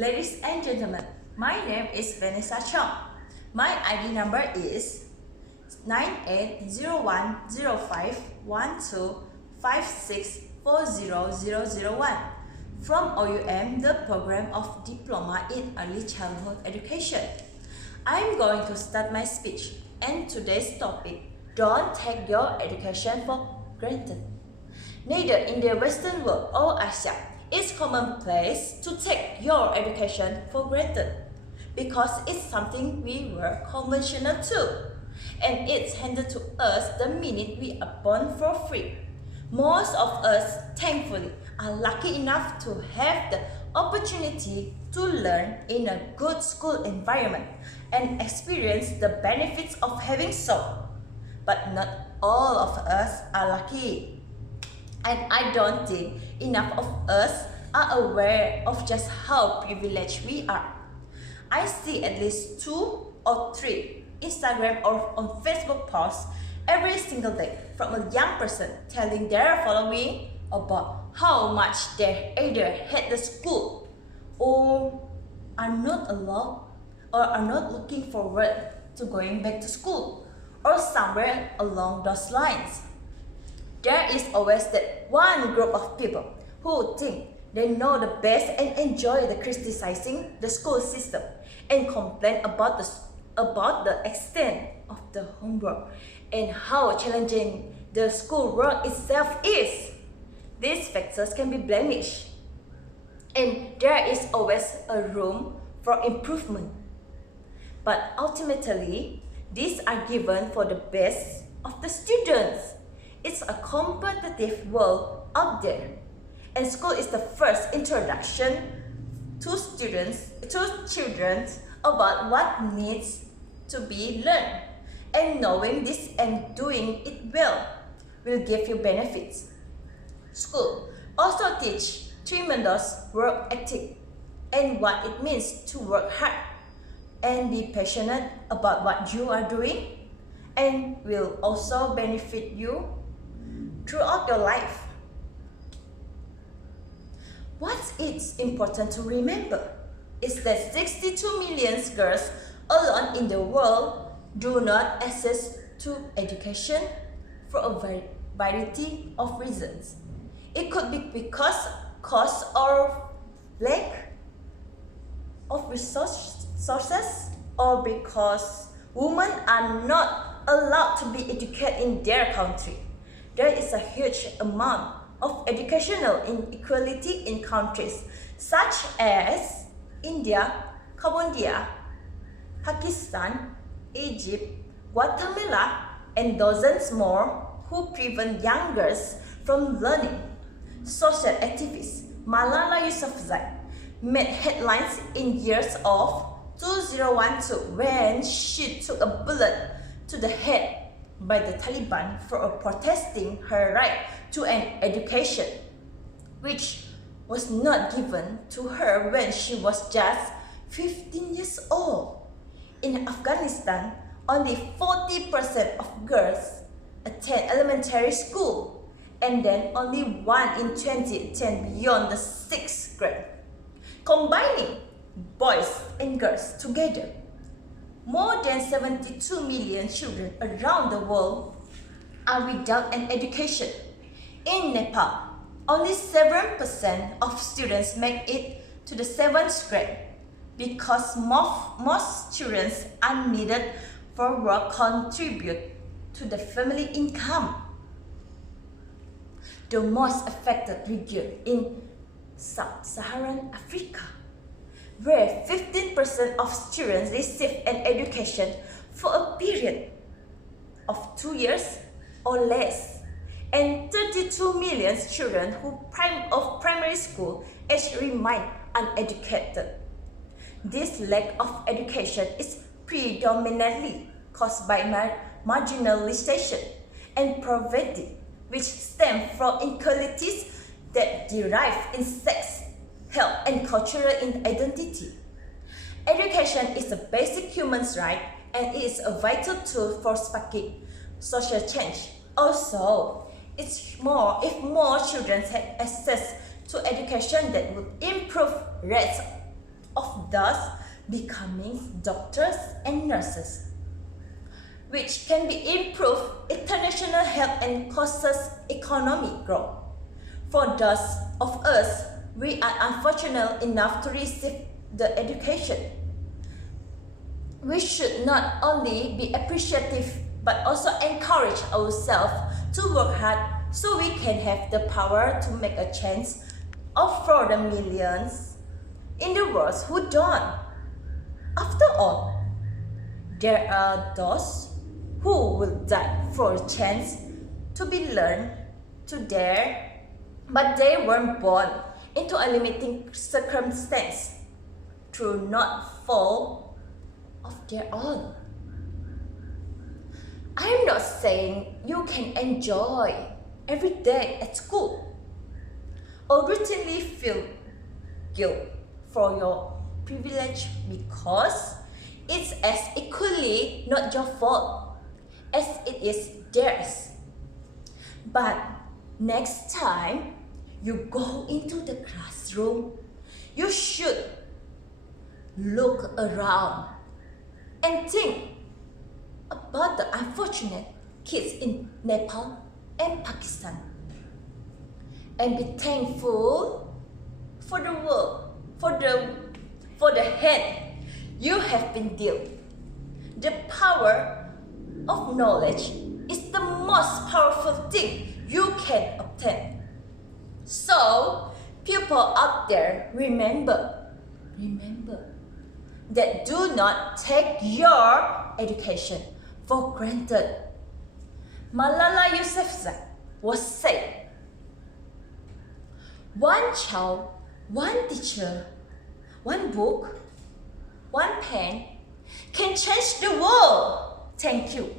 Ladies and gentlemen, my name is Vanessa Chong. My ID number is 9801051256400001 from OUM, the Program of Diploma in Early Childhood Education. I am going to start my speech, and today's topic: don't take your education for granted. Neither in the Western world or Asia, it's commonplace to take your education for granted because it's something we were conventional to, and it's handed to us the minute we are born for free. Most of us, thankfully, are lucky enough to have the opportunity to learn in a good school environment and experience the benefits of having so. But not all of us are lucky. And I don't think enough of us are aware of just how privileged we are. I see at least 2 or 3 Instagram or on Facebook posts every single day from a young person telling their following about how much they either hate the school or are not allowed or are not looking forward to going back to school or somewhere along those lines. There is always that one group of people who think they know the best and enjoy the criticizing the school system and complain about the extent of the homework and how challenging the school work itself is. These factors can be blemished, and there is always a room for improvement. But ultimately, these are given for the best of the students. It's a competitive world out there, and school is the first introduction to children about what needs to be learned. And knowing this and doing it well will give you benefits. School also teach tremendous work ethic and what it means to work hard and be passionate about what you are doing, and will also benefit you throughout your life. What is important to remember is that 62 million girls alone in the world do not access to education for a variety of reasons. It could be because cost or lack of resources, or because women are not allowed to be educated in their country. There is a huge amount of educational inequality in countries such as India, Cambodia, Pakistan, Egypt, Guatemala, and dozens more, who prevent young girls from learning. Social activist Malala Yousafzai made headlines in years of 2012 when she took a bullet to the head by the Taliban for protesting her right to an education, which was not given to her when she was just 15 years old. In Afghanistan, only 40% of girls attend elementary school, and then only 1 in 20 attend beyond the 6th grade. Combining boys and girls together, more than 72 million children around the world are without an education. In Nepal, only 7% of students make it to the 7th grade because most children are needed for work contribute to the family income. The most affected region in Sub-Saharan Africa, where 15% of students receive an education for a period of 2 years or less, and 32 million children of primary school age remain uneducated. This lack of education is predominantly caused by marginalization and poverty, which stem from inequalities that derive in sex, health, and cultural identity. Education is a basic human right, and it is a vital tool for sparking social change. Also, if more children had access to education, that would improve rates of thus becoming doctors and nurses, which can be improved international health and causes economic growth. For those of us, we are unfortunate enough to receive the education. We should not only be appreciative but also encourage ourselves to work hard so we can have the power to make a change for the millions in the world who don't. After all, there are those who will die for a chance to be learned to dare, but they weren't born into a limiting circumstance through not fault of their own. I'm not saying you can enjoy every day at school or routinely feel guilt for your privilege because it's as equally not your fault as it is theirs. But next time you go into the classroom, you should look around and think about the unfortunate kids in Nepal and Pakistan, and be thankful for the work, for the hand you have been dealt. The power of knowledge is the most powerful thing you can obtain. So, people out there, remember that do not take your education for granted. Malala Yousafzai was said, one child, one teacher, one book, one pen can change the world. Thank you.